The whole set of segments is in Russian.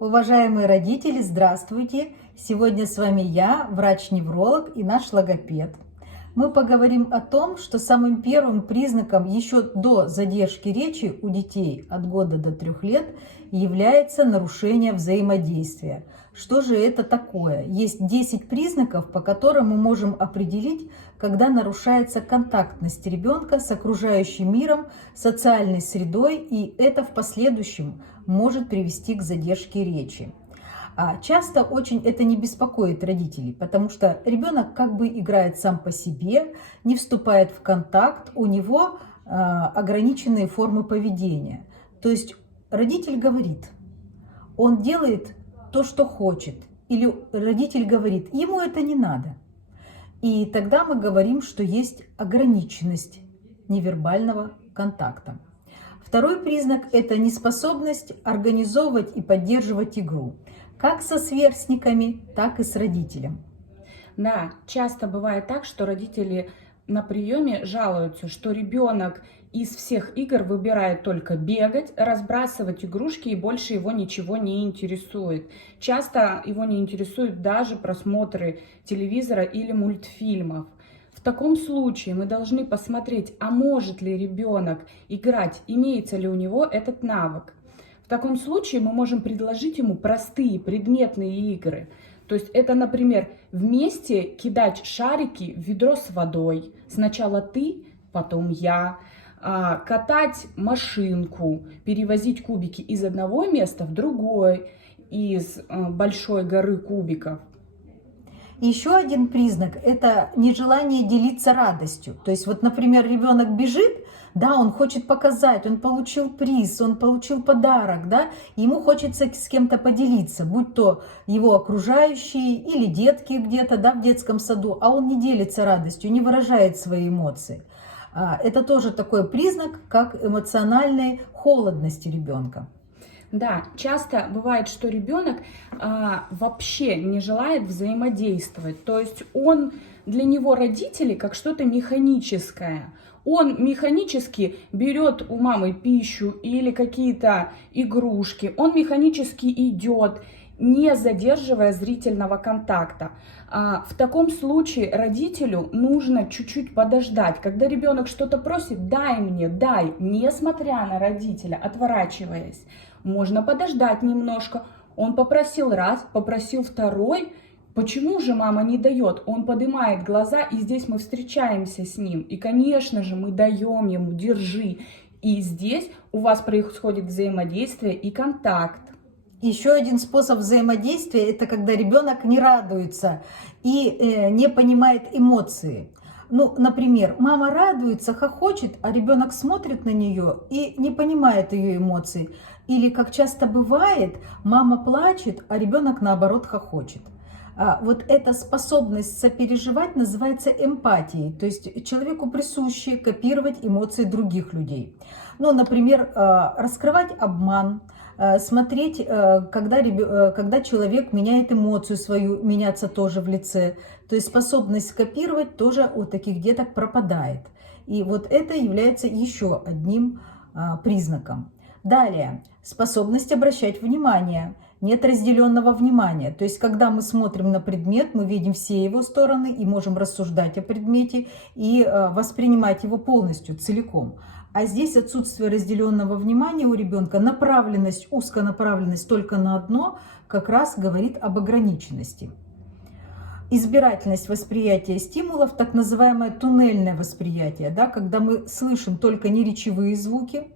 Уважаемые родители, здравствуйте! Сегодня с вами я, врач-невролог и наш логопед. Мы поговорим о том, что самым первым признаком еще до задержки речи у детей от года до 3 лет является нарушение взаимодействия. Что же это такое? Есть 10 признаков, по которым мы можем определить, когда нарушается контактность ребенка с окружающим миром, социальной средой, и это в последующем может привести к задержке речи. А часто очень это не беспокоит родителей, потому что ребенок как бы играет сам по себе, не вступает в контакт, у него ограниченные формы поведения. То есть родитель говорит, он делает то, что хочет, или родитель говорит, ему это не надо. И тогда мы говорим, что есть ограниченность невербального контакта. Второй признак – это неспособность организовывать и поддерживать игру, как со сверстниками, так и с родителем. Да, часто бывает так, что родители на приеме жалуются, что ребенок из всех игр выбирает только бегать, разбрасывать игрушки, и больше его ничего не интересует. Часто его не интересуют даже просмотры телевизора или мультфильмов. В таком случае мы должны посмотреть, а может ли ребенок играть, имеется ли у него этот навык. В таком случае мы можем предложить ему простые предметные игры. То есть это, например, вместе кидать шарики в ведро с водой. Сначала ты, потом я. Катать машинку, перевозить кубики из одного места в другое, из большой горы кубиков. Еще один признак – это нежелание делиться радостью. То есть вот, например, ребенок бежит, да, он хочет показать, он получил приз, он получил подарок, да, ему хочется с кем-то поделиться, будь то его окружающие или детки где-то, да, в детском саду, а он не делится радостью, не выражает свои эмоции. Это тоже такой признак, как эмоциональной холодности ребенка. Да, часто бывает, что ребенок вообще не желает взаимодействовать. То есть для него родители как что-то механическое. Он механически берет у мамы пищу или какие-то игрушки. Он механически идет, не задерживая зрительного контакта. В таком случае родителю нужно чуть-чуть подождать. Когда ребенок что-то просит, дай мне, дай, несмотря на родителя, отворачиваясь. Можно подождать немножко. Он попросил раз, попросил второй. Почему же мама не дает? Он поднимает глаза, и здесь мы встречаемся с ним. И, конечно же, мы даем ему, держи. И здесь у вас происходит взаимодействие и контакт. Еще один способ взаимодействия – это когда ребенок не радуется и не понимает эмоции. Ну, например, мама радуется, хохочет, а ребенок смотрит на нее и не понимает ее эмоций. Или, как часто бывает, мама плачет, а ребенок наоборот хохочет. Вот эта способность сопереживать называется эмпатией, то есть человеку присуще копировать эмоции других людей. Ну, например, раскрывать обман, смотреть, когда человек меняет эмоцию свою, меняться тоже в лице. То есть способность скопировать тоже у таких деток пропадает. И вот это является еще одним признаком. Далее, способность обращать внимание. Нет разделенного внимания. То есть, когда мы смотрим на предмет, мы видим все его стороны и можем рассуждать о предмете и воспринимать его полностью, целиком. А здесь отсутствие разделенного внимания у ребенка, направленность, узконаправленность только на одно, как раз говорит об ограниченности. Избирательность восприятия стимулов, так называемое туннельное восприятие, да, когда мы слышим только неречевые звуки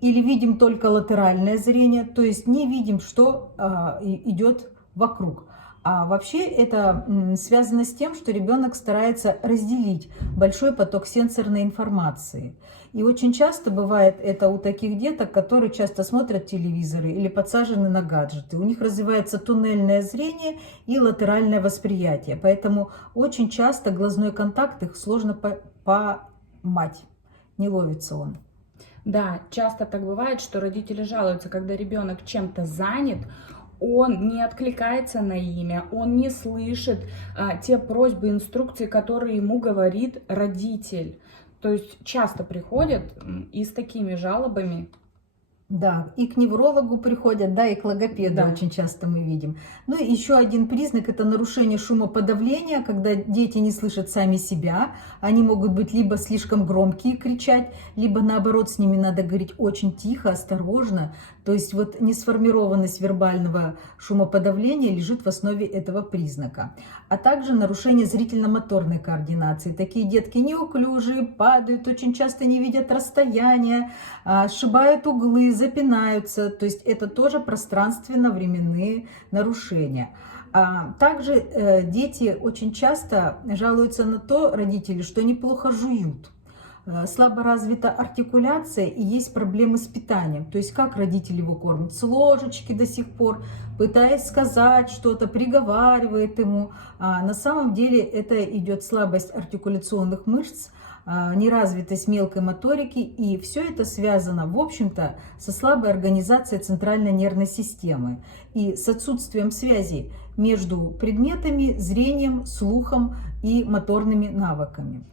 или видим только латеральное зрение, то есть не видим, что идет вокруг. А вообще это связано с тем, что ребенок старается разделить большой поток сенсорной информации. И очень часто бывает это у таких деток, которые часто смотрят телевизоры или подсажены на гаджеты. У них развивается туннельное зрение и латеральное восприятие. Поэтому очень часто глазной контакт их сложно поймать. Не ловится он. Да, часто так бывает, что родители жалуются, когда ребенок чем-то занят, он не откликается на имя, он не слышит те просьбы, инструкции, которые ему говорит родитель. То есть часто приходят и с такими жалобами. Да, и к неврологу приходят, да, и к логопеду Да. очень часто мы видим. Ну и еще один признак – это нарушение шумоподавления, когда дети не слышат сами себя. Они могут быть либо слишком громкие, кричать, либо наоборот с ними надо говорить очень тихо, осторожно. То есть вот несформированность вербального шумоподавления лежит в основе этого признака. А также нарушение зрительно-моторной координации. Такие детки неуклюжие, падают, очень часто не видят расстояния, сшибают углы, запинаются. То есть это тоже пространственно-временные нарушения. Также дети очень часто жалуются на то, родители, что они плохо жуют. Слабо развита артикуляция и есть проблемы с питанием. То есть как родители его кормят? С ложечки до сих пор, пытаясь сказать что-то, приговаривает ему. А на самом деле это идет слабость артикуляционных мышц, неразвитость мелкой моторики, и все это связано, в общем-то, со слабой организацией центральной нервной системы и с отсутствием связи между предметами, зрением, слухом и моторными навыками.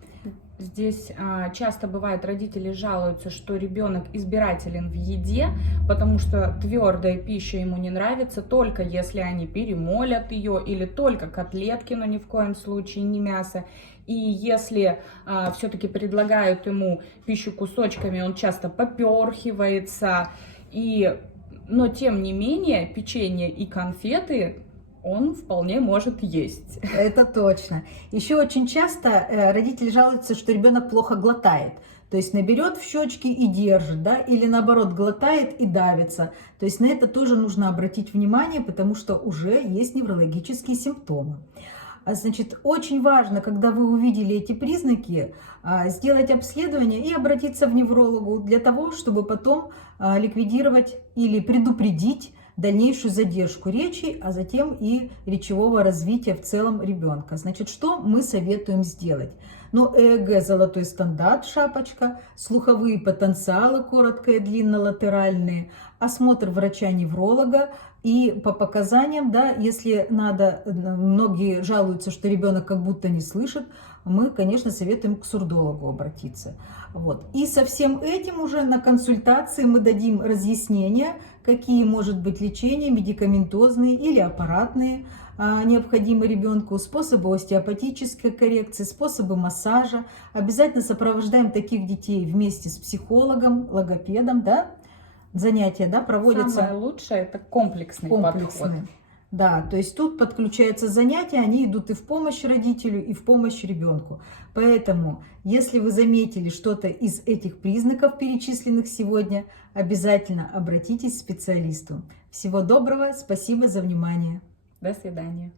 Здесь часто бывает, родители жалуются, что ребенок избирателен в еде, потому что твердая пища ему не нравится, только если они перемолят ее, или только котлетки, но ни в коем случае не мясо. И если все-таки предлагают ему пищу кусочками, он часто поперхивается. Но тем не менее печенье и конфеты он вполне может есть. Это точно. Еще очень часто родители жалуются, что ребенок плохо глотает. То есть наберет в щечки и держит, да, или наоборот глотает и давится. То есть на это тоже нужно обратить внимание, потому что уже есть неврологические симптомы. Значит, очень важно, когда вы увидели эти признаки, сделать обследование и обратиться в неврологу для того, чтобы потом ликвидировать или предупредить дальнейшую задержку речи, а затем и речевого развития в целом ребенка. Значит, что мы советуем сделать? Ну, ЭЭГ золотой стандарт, шапочка, слуховые потенциалы, коротко и длинно латеральные, осмотр врача-невролога и по показаниям, да, если надо, многие жалуются, что ребенок как будто не слышит, мы, конечно, советуем к сурдологу обратиться. Вот. И со всем этим уже на консультации мы дадим разъяснения, какие может быть лечения, медикаментозные или аппаратные, необходимы ребенку, способы остеопатической коррекции, способы массажа. Обязательно сопровождаем таких детей вместе с психологом, логопедом, да? Занятия, да, проводятся. Самое лучшее – это комплексный подход. Да, то есть тут подключаются занятия, они идут и в помощь родителю, и в помощь ребенку. Поэтому, если вы заметили что-то из этих признаков, перечисленных сегодня, обязательно обратитесь к специалисту. Всего доброго, спасибо за внимание. До свидания.